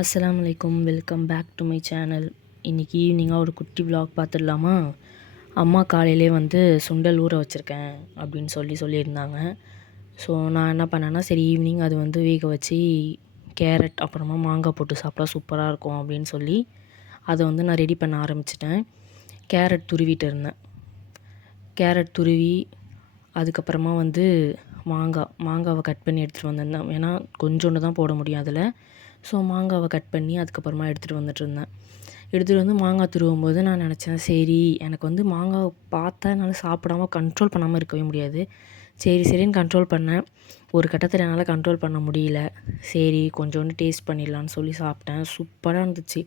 அஸ்ஸலாமு அலைக்கும். Welcome back to my channel. இன்றைக்கி ஈவினிங்காக ஒரு குட்டி vlog பார்த்துடலாமா? அம்மா காலையிலே வந்து சுண்டல் ஊற வச்சுருக்கேன் அப்படின்னு சொல்லியிருந்தாங்க. ஸோ நான் என்ன பண்ணேன்னா, சரி ஈவினிங் அது வந்து வேக வச்சு கேரட் அப்புறமா மாங்காய் போட்டு சாப்பிட்டா சூப்பராக இருக்கும் அப்படின்னு சொல்லி அதை வந்து நான் ரெடி பண்ண ஆரம்பிச்சிட்டேன். கேரட் துருவிட்டு இருந்தேன். கேரட் துருவி அதுக்கப்புறமா வந்து மாங்காவை கட் பண்ணி எடுத்துகிட்டு வந்திருந்தேன். ஏன்னா கொஞ்சோண்டு தான் போட முடியும் அதில். ஸோ மாங்காவை கட் பண்ணி அதுக்கப்புறமா எடுத்துகிட்டு வந்துட்டுருந்தேன். எடுத்துகிட்டு வந்து மாங்காய் துருவும்போது நான் நினச்சேன், சரி எனக்கு வந்து மாங்காவை பார்த்தா என்னால் சாப்பிடாம கண்ட்ரோல் பண்ணாமல் இருக்கவே முடியாது. சரின்னு கண்ட்ரோல் பண்ணேன். ஒரு கட்டத்தில் என்னால் கண்ட்ரோல் பண்ண முடியல. சரி கொஞ்சோண்டு டேஸ்ட் பண்ணிடலான்னு சொல்லி சாப்பிட்டேன். சூப்பராக இருந்துச்சு.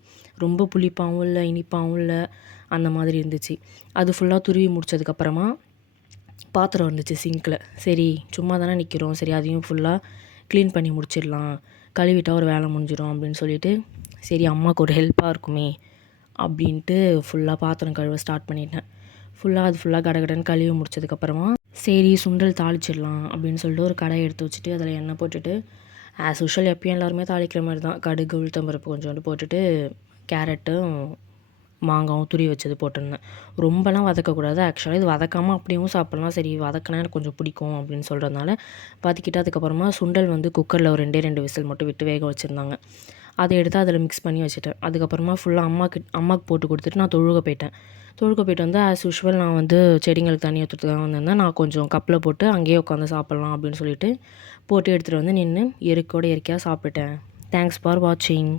ரொம்ப புளிப்பாகவும் இல்லை, இனிப்பாகவும் இல்லை, அந்த மாதிரி இருந்துச்சு. அது ஃபுல்லாக துருவி முடித்ததுக்கப்புறமா பாத்திரம் இருந்துச்சு சிங்க்கில். சரி சும்மா தானே நிற்கிறோம், சரி அதையும் ஃபுல்லாக க்ளீன் பண்ணி முடிச்சிடலாம், கழுவிட்டால் ஒரு வேலை முடிஞ்சிடும் அப்படின்னு சொல்லிட்டு, சரி அம்மாவுக்கு ஒரு ஹெல்ப்பாக இருக்குமே அப்படின்ட்டு ஃபுல்லாக பாத்திரம் கழுவ ஸ்டார்ட் பண்ணிட்டேன். அது ஃபுல்லாக கடகடன்னு கழுவி முடிச்சதுக்கப்புறமா சரி சுண்டல் தாளிச்சிடலாம் அப்படின்னு சொல்லிட்டு ஒரு கடாயை எடுத்து வச்சுட்டு அதில் எண்ணெய் போட்டுட்டு, ஆஸ் யூஷுவல் எப்பயும் எல்லாருமே தாளிக்கிற மாதிரி தான், கடுகு உளுத்தம்பருப்பு கொஞ்சோண்டு போட்டுட்டு கேரட்டும் மாங்காவும் துருவி வச்சது போட்டிருந்தேன். ரொம்பலாம் வதக்கக்கூடாது. ஆக்சுவலாக இது வதக்காமல் அப்படியும் சாப்பிட்லாம். சரி வதக்கினா எனக்கு கொஞ்சம் பிடிக்கும் அப்படின்னு சொல்கிறதுனால வதக்கிட்டு அதுக்கப்புறமா சுண்டல் வந்து குக்கரில் ஒரு 2 விசில் மட்டும் விட்டு வேக வச்சுருந்தாங்க. அதை எடுத்து அதில் மிக்ஸ் பண்ணி வச்சுட்டேன். அதுக்கப்புறமா ஃபுல்லாக அம்மாவுக்கு போட்டு கொடுத்துட்டு நான் தொழுக போயிட்டு வந்து ஆஸ் யூஷுவல் நான் வந்து செடிங்களுக்கு தண்ணி ஊற்றுறதுக்காக வந்திருந்தேன். நான் கொஞ்சம் கப்பில் போட்டு அங்கேயே உட்காந்து சாப்பிட்லாம் அப்படின்னு சொல்லிட்டு போட்டு எடுத்துகிட்டு வந்து நின்று இயற்கையாக சாப்பிட்டுட்டேன். தேங்க்ஸ் ஃபார் வாட்சிங்.